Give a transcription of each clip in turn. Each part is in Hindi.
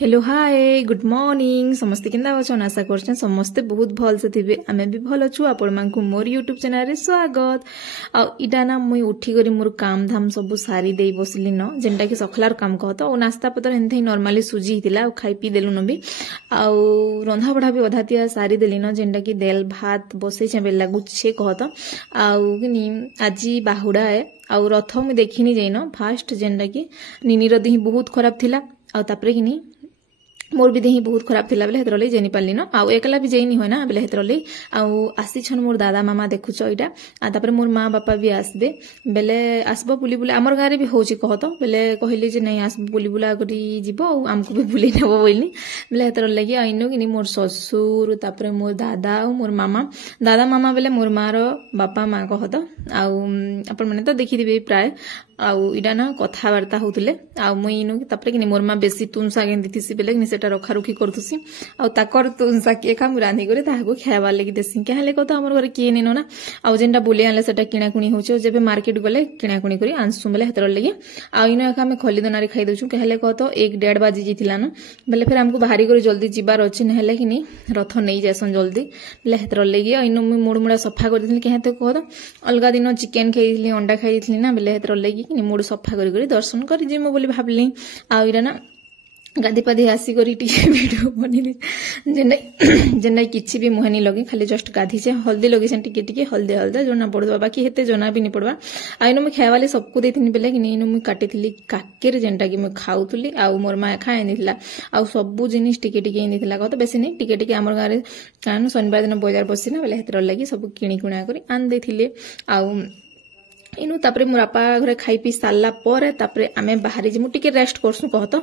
हेलो हाय गुड मॉर्निंग समस्ते केंदा अछन आशा करछन समस्ते बहुत भल से थिबे आमे भी भल अछु आपण मानकु मोर यूट्यूब चैनल रे स्वागत आ इडा ना मुई उठी करी मोर काम धाम सब सारी देई बसली न जेंटा कि सखलार काम कहत ओ नास्ता पतर हेनथे नॉर्मली सुजी हितिला खाई पी देलु न भी आ रंधा बढा भी अधातिया सारी देली न जेंटा कि देल भात बसै छे बेला गुछे कहत आ किनी आजी बाहुडा है आ रथ मु देखिनी जाइन फास्ट जेंटा कि निनी रो देही बहुत खराब थिला आ तापरे किनी मोर भी देही बहुत खराब थिला बेले हेतरले जेनी पाली न आ एकला भी जेनी होय ना बेले हेतरले आ आसी छन मोर दादा मामा देखुछ इटा आ तापर मोर माँ बापा भी आसबे बेले आसबो बुली बुला हमर गारे भी होची कहत बेले कहिले जे नहीं आसबो बुली बुला करी जीवो हमको भी बुली नेबो बोलनी बेले हेतरले कि आइनो कि मोर ससुर तापर मोर दादा और मोर दादा मामा बेले मोर माँ रो बापा माँ कहत आ अपन माने तो देखि दिबे प्राय आउ इडा ना कथावार्ता होतले आ मुई इनु तापर कि मोर माँ बेसी तुनसा गेन दिथिसी बेले कि सेटा रखा रुखी करथुसी आ ताकर तुनसा के का मुरानी करे ताहाको खायबा लागि देसी कहले को तो हमर घरे के नेनो ना आ जेंटा बोले आले सेटा किणा कुणी होचे जेबे मार्केट गले किणा कुणी करी आनसु बेले हेतर लागि आ इनु एका हम खली दनारी खाइ दउछु कहले को तो 1:30 बाजी जितिला ना बेले फिर हमको बाहरी करे जल्दी जिबार अछि नहेले कि नि रथ नै जासन जल्दी बेले हेतर लागि इनु मु मुडमुडा सफा कर दिथिन केहते को तो अलगा दिन चिकन खाइथिली अंडा खाइथिली ना बेले हेतर लागि कि मुड सफा करी दर्शन करी जिमो बोली भाबली आ इरा ना गाधी पाधी आसी करी टिके वीडियो बनिले जेनै किछि भी मुहनी लगे खाली जस्ट गाधी से हल्दी लगे से टिके टिके हल्दी जोना पड़वा बाकी हेते जोना भी नहीं पड़वा आइनो मैं खायवाले सबको देथिनी बेले कि इनो मैं काटिथिली काकेर जेंटा कि मैं खाउतली आ मोर माँ खाए निथिला आ सब जिनिस टिके टिके निथिला कहत बेसी नहीं टिके टिके हमर गारे कान शनिवार दिन बाजार बसिना बेले हेतर लागि सब किणी कुणा करी आन देथिले आ इनु तापरे मोर आपा घरे खाई पी सारला पर तापरे आमे बाहरी जे मुटिके रेस्ट करसु कहत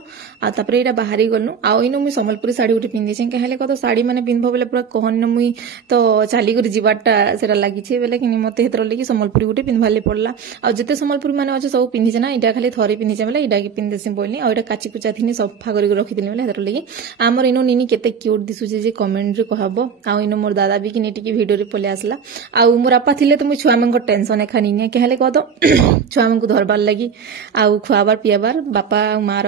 आ तापरे एटा बाहरी गनु आ इनु मु सम्बलपुरी साड़ी उठे पिंदी छै कहले कहत साड़ी माने पिनबो बेले पूरा कहन मुई तो चाली कर जीवाटा सेरा लागि छै बेले कि मते हेतर लागि सम्बलपुरी उठे पिनभाले पड़ला आ जते सम्बलपुरी माने अछि सब पिंदी छै ना इडा खाली थरे पिंदी छै बेले इडा के पिंदे से बोलनी आ एटा काची कुचा थिनी सफा करि रखि दिनी बेले हेतर लागि हमर इनु निनी केते क्यूट दिसु जे कमेंट रे कहबो आ इनु मोर दादा भी कि नेटिके वीडियो रे पले आसला आ मोर आपा थिले तो मु छुआ मंग टेंशन एखा निने कहले कहत छुआ को धरबार लगी आउ खुआबार पियाबार बापा माँ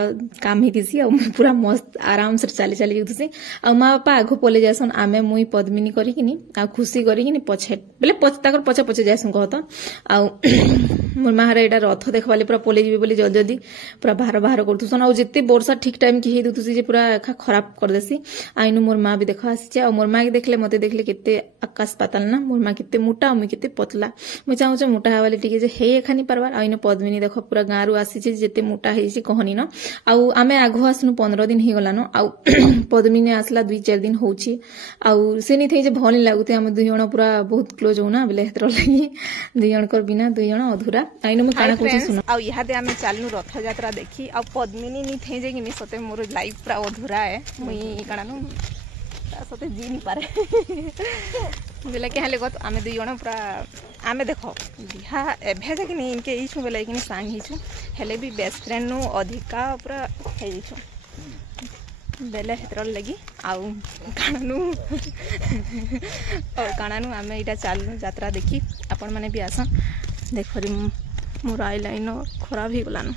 काम ही आ पूरा मस्त आराम से चली चली जाऊसी आ माँ बापा आगो पले जासन आमे मुई पद्मिनी करिकिनी आ खुशी करिकिनी पछे बेले ताकर पछे पछे जासन कहत आ मोर माँ एटा रथ देखबाले पूरा पले जीवे बोली जल्दी जल्दी पूरा बाहर करथुसन आ जिते वर्षा ठीक टाइम की हे दुथुसी जे पूरा खराब कर देसी आइनु मोर माँ भी देख आसी आ मोर माँ के देखले मते देखले केते आकाश पाताल ना मोर माँ केते मोटा मुई केते पतला मुई चाहू मोटा हवाले टिके जे हे खानी पारबार आइनो पद्मिनी देख पूरा गाँ रु आसी जेते मोटा हेछि कहनी न आउ आमे आगो आसनु 15 दिन हे गला न आउ पद्मिनी आसला 2-4 दिन होछि आउ सेनी थै जे भल लागुते हम दुई जण पूरा बहुत क्लोज हो ना बेले हेतर लागि दुई जण कर बिना दुई जण अधूरा आइनो म काना कोछि सुन आउ इहा दे आमे चालनु रथ यात्रा देखि आउ पद्मिनी नि थै जे कि सते मोर लाइफ पूरा अधूरा है मुई काना न सते जी नहीं पारे बेले के हले गत आमे दुई जण पूरा आमे देखो बिहा एभे जे कि इनके इछु बेले कि सांग हिछु हेले भी बेस्ट फ्रेंड नु अधिका पूरा हे छु बेले हेतर लगी आउ कानानु और कानानु आमे इटा चालनु यात्रा देखी आपण माने भी आसन देखो मोर आई लाइन खराब ही गलानु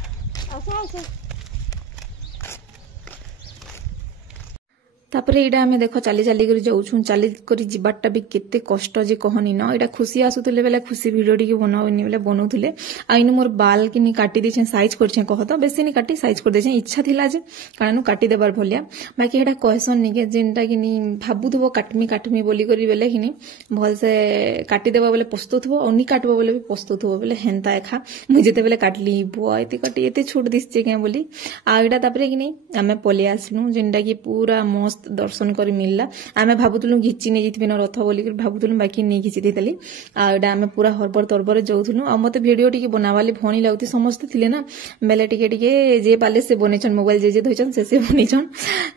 तापरे इडा हमें देखो चाली चाली कर जाऊछु चाली कर जिबाटा भी केते कष्ट जे कहनी न इडा खुशी आसुतले बेले खुशी वीडियो टी बनावनी बेले बनौथले आइनु मोर बाल किनी काटी देछे साइज करछे कहत बेसी नि काटी साइज कर देछे इच्छा थिला जे कारणु काटी देबार भलिया बाकी एडा कहसन नि के जेनटा किनी भाबुथबो काटमी बोली करी बेले किनी भल से काटी देबा बेले पस्तुथबो और नि काटबो बेले भी पस्तुथबो बेले हेनता एखा मु जेते बेले काटली बुआ एते काटी एते छोट दिसचे के बोली आ इडा तापरे किनी आमे पले आसनु जेनटा की पूरा मस्त दर्शन करी मिलला आमे भाबुतलु घिची नै जितबे न रथ बोली भाबुतलु बाकी नै घिची देतली आ एडा आमे पूरा हरबर तरबर जाउथलु आ मते वीडियो टिके बनावाले भणी लाउती समस्त थिले ना बेले टिके टिके जे पाले से बनेछन मोबाइल जे धोइछन से बनेछन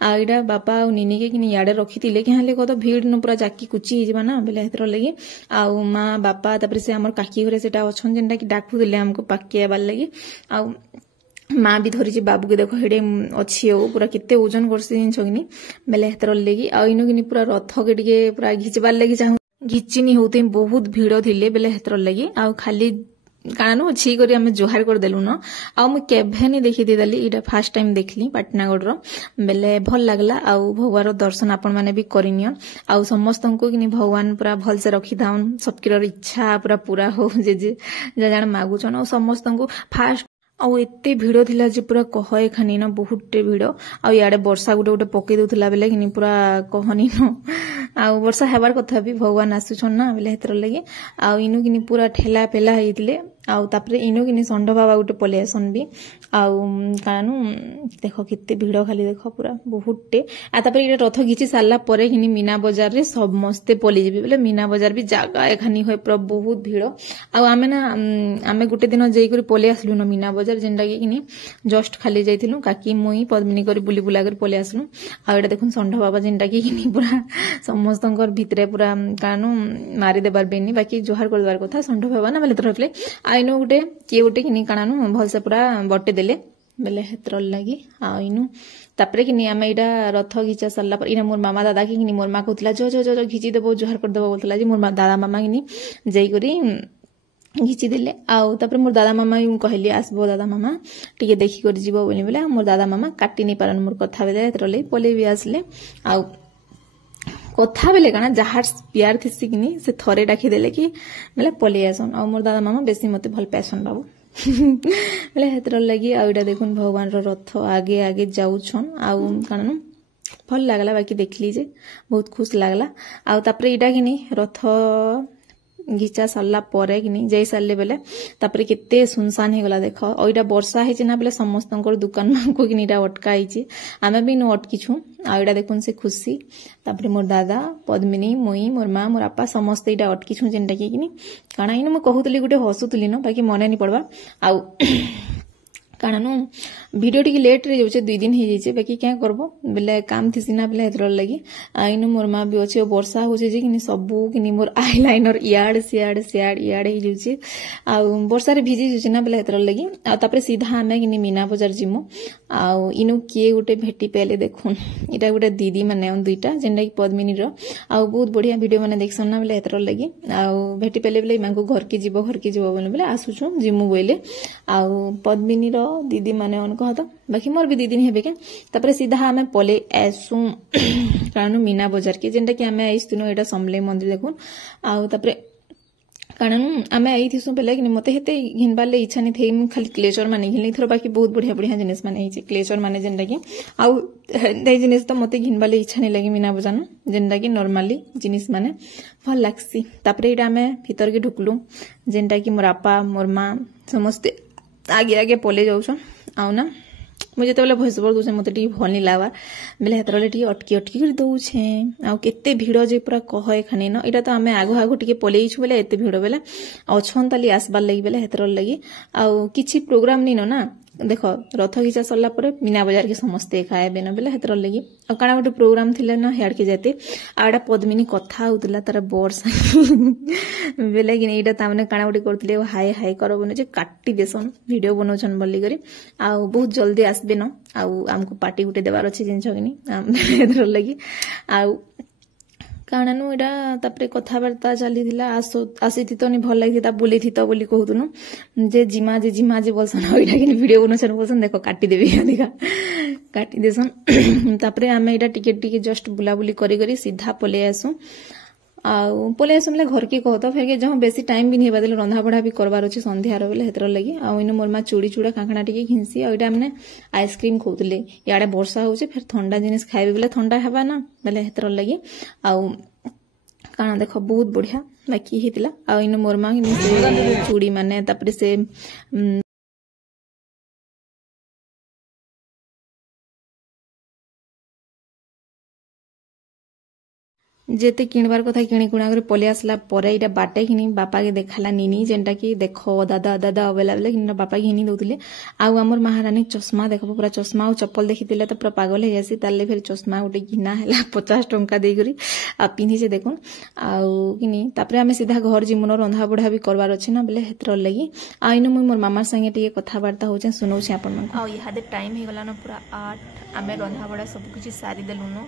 आ एडा बापा और निनी के किनी याडे रखितिले के हाले कत भीड़ न पूरा जाकी कुची हिजबा ना बेले हेतर लगी आ माँ बापा तापर से हमर काकी घरे सेटा अछन जेनटा कि डाकु दिले हमको पाके बाल लगी आ माँ भी धरी बाबू के देखो हेडे अच्छी हो पूरा केते ओजन करसे जिन बेले हेतर लगी आ इनु किनी पूरा रथ के टिके पूरा घिचबार लगी चाहू घिचिनी होते बहुत भीड़ थिले बेले हेतर लगी आ खाली काणु छी करी आमे जोहार कर देलु न आ मु केभे नहीं देखि देली इटा फर्स्ट टाइम देखली पाटनागढ़ रो बेले भल लागला आ भगवान दर्शन आपण माने भी करिनियन आ समस्त को कि भगवान पूरा भल से रखी थाउन सबकिर इच्छा पूरा हो जे जान मागुछन आ समस्त को फास्ट आउ एते भिड़ थिला जे पूरा कहए खानी न बहुते भिड़ आ याडे वर्षा गुटे गुटे पके दउथला बेले कि पूरा कहनी न आ वर्षा हेबार कथा भी भगवान आसुछन ना बेले हेतर लगे आ इनु कि पूरा ठेला पेला हेइतले आउ तापरे इनु कि षंढ बाबा गुटे पले आसन भी आउ कानु देखो केते भिड़ खाली देखो पूरा बहुते आ तापरे इटा रथ घिची सारला परे कि मीना बाजार रे समस्ते पली जेबे बेले मीना बाजार भी जागा एखानी होय पूरा बहुत भिड़ आ आमे ना आमे गुटे दिन जई करी पले आसलु न मीना बाजार जेंडा कि जस्ट खाली जाइथिलु काकी मुई पद्मिनी करी बुली बुला कर पले आसलु आ एटा देखुन षंढ बाबा जेंडा कि पूरा समस्तंकर भितरे पूरा कानु मारी देबार बेनी बाकी जोहार कर देबार कथा षंढ बाबा ना बेले तरफले आइनो गुटे के गुटे कि कानानु भल से पूरा बटे देले बेले हेतर लगी आ इनु तापरे कि आमे इटा रथ घिचा सरला पर इना मोर मामा दादा कि मोर मा कहतला जो जो जो घिची देबो जोहार कर देबो बोलतला जे मोर दादा मामा कि जई करी घिची देले आउ तापरे मोर दादा मामा कहली आसबो दादा मामा टिके देखि कर जीवो बोली बेले मोर दादा मामा काटी नहीं पारन मोर कथा बेले हेतर लई पले भी आसले आउ कथा बेले काना जहार प्यार थिसी कि से थरे डाकी देले कि बेले पले आसन आ मोर दादा मामा बेसी मते भल पैसन बाबू बेले हेतर लगी आ इटा देखुन भगवान रो रथ आगे आगे जाउछन आउ काना भल लागला बाकी देखली जे बहुत खुश लागला आ तापरे इटा कि रथ घिचा सरला परे कि जाई सारले बेले तापरे केते सुनसान हे गला देखो ओइटा वर्षा हे ना बेले समस्तंकर दुकान को कि इटा अटका हिची आमे भी न अटकी छु आ इटा देखुन से खुशी तापरे मोर दादा पद्मिनी मुई मोर मा मोर आपा समस्त इटा अटकी छु जेंटा कि काना इन म कहूतली गुटे हसुतली न बाकी मने नहीं पड़वा आउ कानानु वीडियो टी लेट रे जाउछे 2 दिन हे जाइछे बाकी क्या करबो बेले काम थिसी ना बेले हेतर लगी आइनु मोर मा भी अछि वर्षा होछे जे कि सबु कि मोर आईलाइनर याड सियाड हे जाउछे आ वर्षा रे भिजी जाउछे ना बेले हेतर लगी आ तापरे सीधा हमें कि मीना बाजार जिमु आ इनु किए गुटे भेटी पेले देखुन इटा गुटे दीदी माने दुईटा जेंडा कि पद्मिनी रो आ बहुत बढ़िया वीडियो माने देखसन ना बेले हेतर लगी आ भेटी पेले बेले मांगो घर के जीवो बेले आसुछु जिमु बोइले आ पद्मिनी रो दीदी माने उनको हतो बाकी मोर भी दीदी हेबे के तापरे सीधा हमें पले एसु कानु मीना बाजार के जेंटा कि हमें आइस्तिनो एटा समले मंदिर देखुन आ तापरे कारण आमे आई थिसु बेले कि मते हेते घिनबार ले इच्छा नहीं थे खाली क्लेचर माने घिनली थरो बाकी बहुत बढ़िया बढ़िया जिनिस माने हिचे क्लेचर माने जेंटा कि आ दे जिनिस तो मते घिनबार ले इच्छा नहीं लगी मीना बाजार जेंटा कि नॉर्मली जिनिस माने भल लागसी तापरे इटा आमे भीतर के ढुकलु जेंटा कि मोर आपा मोर मा समस्त आगे आगे पले जाउछन आउ ना मुझे तो भॉइस ओवर दूसरे मते टी भल नहीं लागवा बेले हेतरले टी अटकी अटकी कर दउछे आ केते भीड़ जे पूरा कहए खाने न इटा तो हमें आगो आगो टिके पलेई छु बेले एते भीड़ बेले अछन ताली आसबार लगी बेले हेतर लगी आ किछि प्रोग्राम नहीं न ना देखो रथ घिचा सरला परे मीना बाजार के समस्ते खाएबे न बेले हेतर लगी आ काना गोटे प्रोग्राम थिले न हेड के जाते आडा पद्मिनी कथा होतला तार बर्ष बेले कि एटा तामने काना गोटे करथिले हाय हाय करबो न जे काटी देसन वीडियो बनोछन बोली करी आ बहुत जल्दी आसबे न आ हमको पार्टी गुटे देबार अछि जिंस कि हेतर लगी आ काणानु एटा तापरे कथाबार्ता चली थिला आसी थी तो नि भल लागि ता बोली थी तो बोली कहतुनु जे जिमा जे बोलसन ओइटा कि वीडियो बनोछन बोलसन देखो काटी देबी देखा काटी देसन तापरे आमे एटा टिकेट टिके जस्ट बुलाबुली करी करी सीधा पले आसु आ पले आसमले घर के कहतो फेर के जहाँ बेसी टाइम भी नहीं बादल रंधा बढ़ा भी करबार अछि संध्यार बेले हेतर लगी आ इन मोर मा चूड़ी चूड़ा काकणा टिके घिनसी आ एटा हमने आइसक्रीम खोतले याडे वर्षा होचे फिर ठंडा जिनिस खाइबे बेले ठंडा हेबा ना बेले हेतर लगी आ काना देखो बहुत बढ़िया बाकी हेतिला आ इन मोर मा चूड़ी माने तापरे से जेते किणबार कथा किणी कुणा करे पले आसला परे इटा बाटे किनी बापा के देखाला नीनी जेंटा कि देखो दादा दादा अवेलेबल किनी बापा के हिनी दउतिले आ हमर महारानी चश्मा देखो पूरा चश्मा और चप्पल देखितिले तो पूरा पागल हे जासी ताले फिर चश्मा उटे घिना हैला 50 टंका देई करी आ पिन्ही जे देखो आ किनी तापरे हमें सीधा घर जिमुनो रंधा बढा भी करबार अछि ना बेले हेतर लगी आ इनु मुई मोर मामा संगे टिके कथा वार्ता होचे सुनौ छी आपन मन आ इहादे टाइम हे गला न पूरा 8 हमें रंधा बढा सब कुछ सारी देलुनो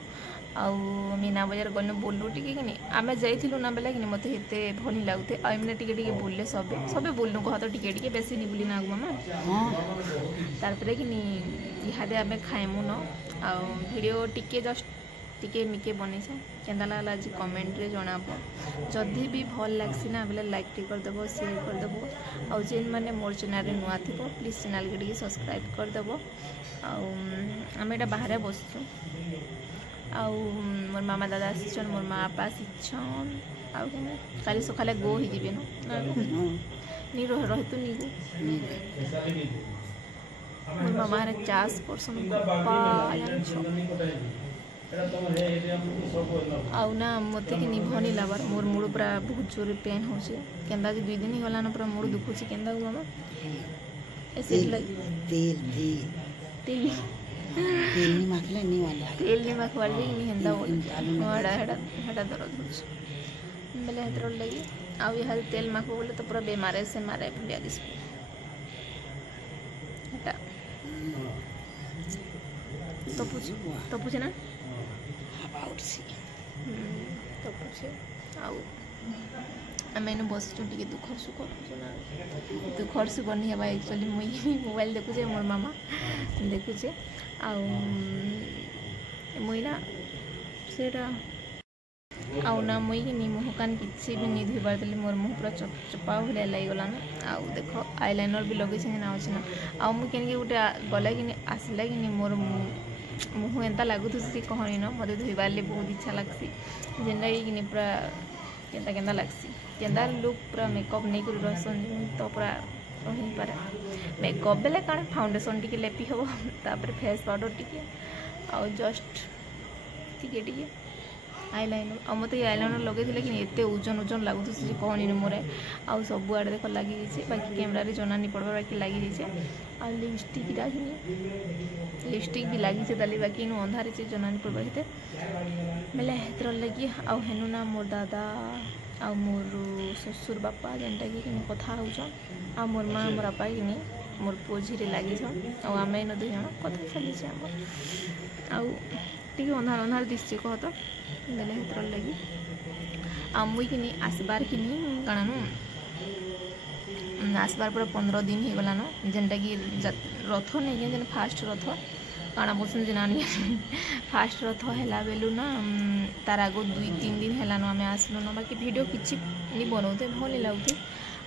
आ मीना बाजार गनु बोलू टिके कि आम जाइलु ना बेले कि मत हेते भल नहीं लगुते आमने टिके बोलले सबे बोलनु कह तो टिके बेसी नहीं बुली ना मामा तारपरे कि इहादे आम खाएमु न आ वीडियो टिके जस्ट टिके मिके बनई केन्दा लागला आज कमेंट रे जनाब जदि भी भल लगसी ना बेले लाइक टी कर देबो शेयर कर देबो आ जेन माने मोर चैनल रे नुआ थिबो प्लीज चैनल के टिके सब्सक्राइब कर देबो आ आम एटा बाहर बसचु आ मोर मामा दादा आसिछन मोर माँ बापा आसिछन आ काली सकाले गो ही जिबे न नी रह तो नी गो मोर मामा रे 50% आउ ना मत कि भनी लाबार मोर मुड़ पूरा बहुत जोर पेन हो केन्दा कि 2 दिन ही गलान पूरा मुड़ दुखुची केन्दा गो मामा ऐसे लग तेल नहीं माखले नहीं वाला तेल नहीं माखवाले नहीं हेंदा हड़ा हड़ा हड़ा दर्द हो बेले हेतर लगी आउ यहाँ तेल माखो बोले तो पूरा बेमारे से मारे भलिया दिस हटा तो पूछे ना तो पूछे आउ आम इन बस टे दुखर सुख नहीं है एक्चुअली मुई मोबाइल देखुचे मोर मामा देखुचे मुई ना सेटा आउ ना मुई कि मुह कान किसी भी नहीं धोई पार्ली मोर मुह पूरा चपा भाया लगिगलान आउ देख आईलाइनर भी लगे ना अच्छे ना आउ मुझे गोटे गला कि आसला कि मोर मुह एंता लगुसी कहनी न मत धोइबार बहुत इच्छा लगसी जेनटा कि पूरा केन्ता केन्ता लगसी केन्ता लुक पूरा मेकअप नहीं कर रहसन तो पूरा रही पारे मेकअप बेले कण फाउंडेशन टिके लेपी हम तापर फेस पाउडर टिके आ जस्ट टिके टिके आईलाइनर आ मत आईलाइनर लगे कि एते ओजन ओजन लगुस कहनी न मोर आउ सब आड़े देख लगी बाकी कैमरा रे जना नहीं पड़वा बाकी लगी आ लिपस्टिक लिपस्टिक भी लगी ताली बाकी इन अंधारे से जना नहीं पड़वा हेते बेले हेतर लगी आउ हेनु ना मोर दादा आ मोर ससुर बापा जेनटा कि कथा होचन आ मोर माँ मोर बापा कि मोर पुओ झीरे लगी आम इन 2 जन कथा चली आउ टी अंधार अंधार दिशे कह तो बेले हेतर लगी आ मुई कि आसबार कि कण आसबार पूरा 15 दिन हो गलान जेनटा कि रथ नहीं जेन फास्ट रथ काଣା बोलसन जे नानी फास्ट रथ हैला बेलु ना तार आगो 2-3 दिन हैलान आम आसलु ना बाकी वीडियो किसी नहीं बनाते भल नहीं लगुती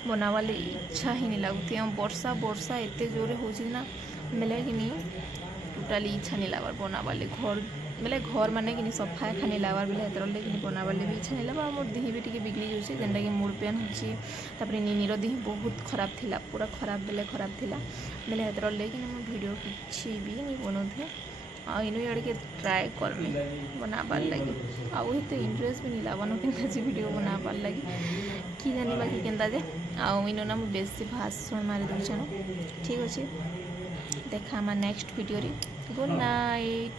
बनावार इच्छा ही नहीं लगुती वर्षा वर्षा एत जोरे हो बेले कि टोटाली इच्छा नहीं लगवार बनावार घर बेले घर माने कि सफा एखा नहीं लगवार बेले हेतर कि बनावार भी इच्छा नहीं लगा मोर देह भी टी बिगड़ी जाऊँगी जेनटा कि मुड़ पेन हो नीर देह बहुत खराब थिला पूरा खराब बेले खराब थिला बेले हेतर कि वीडियो किसी भी नहीं बनाते इन इे के ट्राए करमी बनाबार लगे आउ हेते इंटरेस्ट भी नहीं लगन के वीडियो बनाबार लगे कि जानी बाकी केन्ता जे आउ इन ना बेसी भाषण मारी दूचन ठीक अच्छे देखा नेक्स्ट वीडियो रे गुड नाइट।